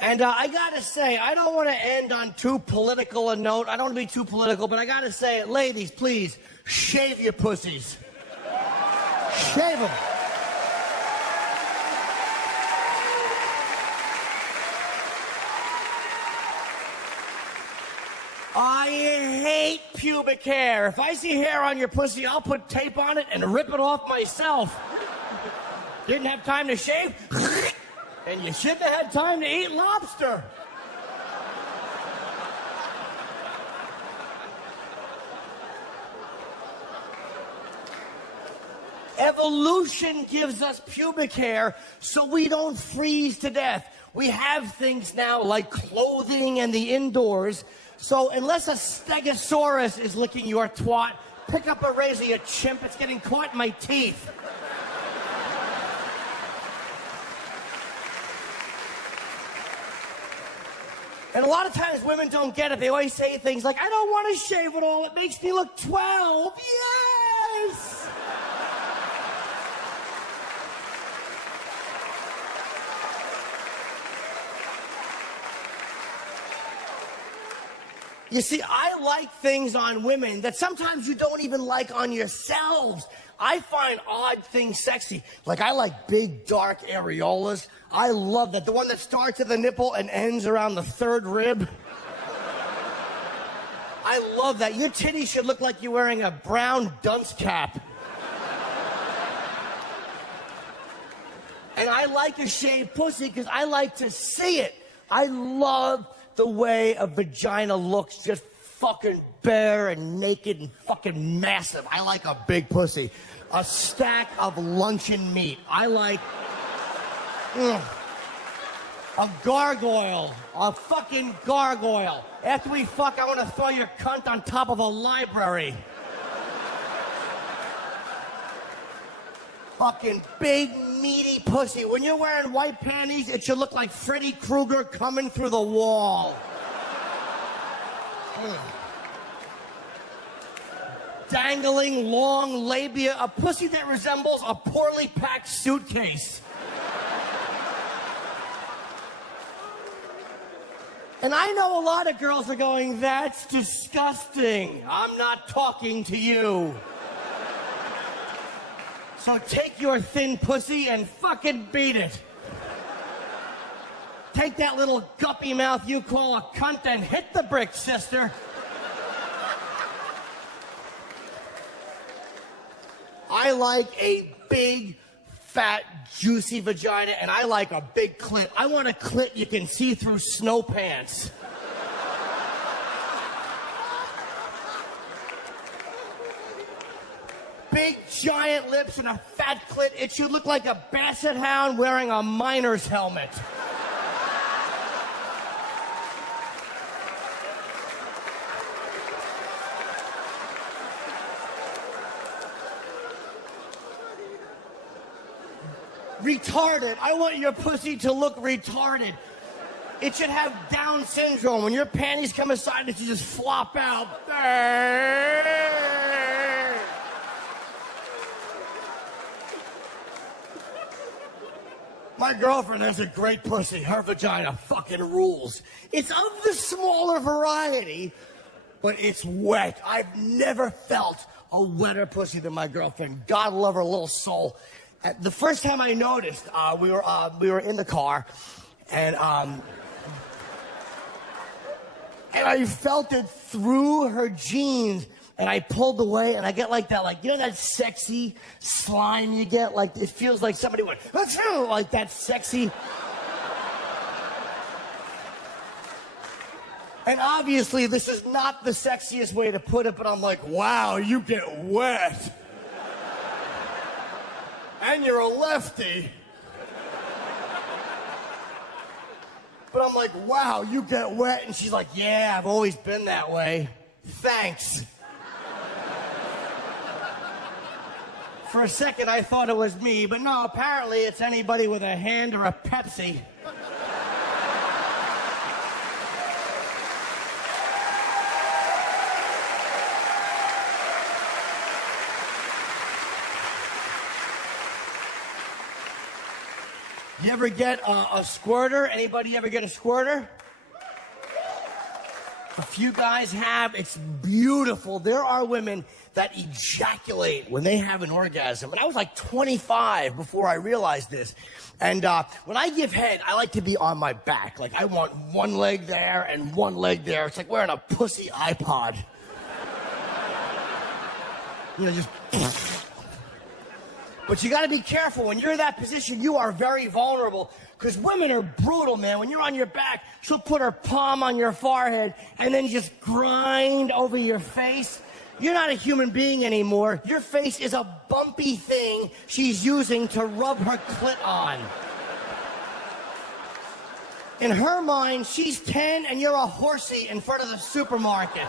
And I gotta say, I don't want to end on too political a note. I don't want to be too political, but I gotta say, ladies, please, shave your pussies. Shave them. I hate pubic hair. If I see hair on your pussy, I'll put tape on it and rip it off myself. Didn't have time to shave? And you shouldn't have had time to eat lobster. Evolution gives us pubic hair so we don't freeze to death. We have things now like clothing and the indoors. So unless a stegosaurus is licking your twat, pick up a razor, you chimp. It's getting caught in my teeth. And a lot of times women don't get it. They always say things like, I don't want to shave it all. It makes me look 12. Yes! You see, I like things on women that sometimes you don't even like on yourselves. I find odd things sexy. Like, I like big, dark areolas. I love that. The one that starts at the nipple and ends around the third rib. I love that. Your titties should look like you're wearing a brown dunce cap. And I like a shaved pussy because I like to see it. I love the way a vagina looks, just fucking bare and naked and fucking massive. I like a big pussy. A stack of luncheon meat. I like a gargoyle. A fucking gargoyle. After we fuck, I want to throw your cunt on top of a library. Fucking big, meaty pussy. When you're wearing white panties, it should look like Freddy Krueger coming through the wall. Dangling long labia, a pussy that resembles a poorly packed suitcase. And I know a lot of girls are going, that's disgusting. I'm not talking to you. So take your thin pussy and fucking beat it. Take that little guppy mouth you call a cunt and hit the brick, sister. I like a big, fat, juicy vagina, and I like a big clit. I want a clit you can see through snow pants. Big, giant lips and a fat clit. It should look like a basset hound wearing a miner's helmet. Retarded. I want your pussy to look retarded. It should have Down syndrome. When your panties come aside, it should just flop out. My girlfriend has a great pussy. Her vagina fucking rules. It's of the smaller variety, but it's wet. I've never felt a wetter pussy than my girlfriend. God love her little soul. The first time I noticed, we were in the car, and I felt it through her jeans, and I pulled away, and I get like that, like, you know that sexy slime you get? Like, it feels like somebody went, achoo, like that sexy. And obviously, this is not the sexiest way to put it, but I'm like, wow, you get wet. And you're a lefty. But I'm like, wow, you get wet. And she's like, yeah, I've always been that way. Thanks. For a second, I thought it was me, but no, apparently it's anybody with a hand or a Pepsi. You ever get a squirter? Anybody ever get a squirter? A few guys have. It's beautiful. There are women that ejaculate when they have an orgasm. And I was like 25 before I realized this. And when I give head, I like to be on my back. Like, I want one leg there and one leg there. It's like wearing a pussy iPod. You know, just... But you got to be careful. When you're in that position, you are very vulnerable. Because women are brutal, man. When you're on your back, she'll put her palm on your forehead and then just grind over your face. You're not a human being anymore. Your face is a bumpy thing she's using to rub her clit on. In her mind, she's 10 and you're a horsey in front of the supermarket.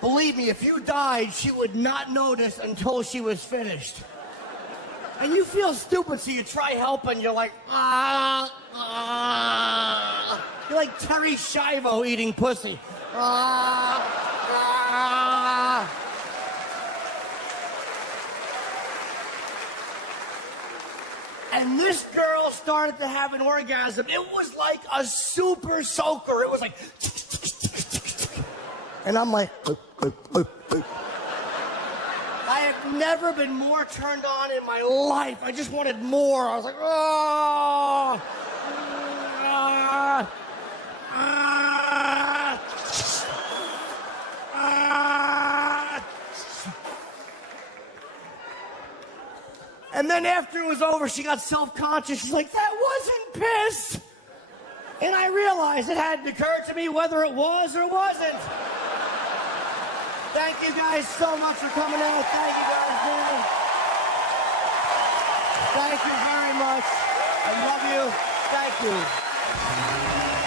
Believe me, if you died, she would not notice until she was finished. And you feel stupid, so you try helping. You're like, ah, ah. You're like Terry Schiavo eating pussy. Ah, ah. And this girl started to have an orgasm. It was like a super soaker. It was like, and I'm like, I have never been more turned on in my life. I just wanted more. I was like, oh, ah, ah, ah. And then after it was over, she got self-conscious. She's like, that wasn't piss. And I realized it hadn't occurred to me whether it was or wasn't. Thank you guys so much for coming out. Thank you guys, man. Thank you very much. I love you. Thank you.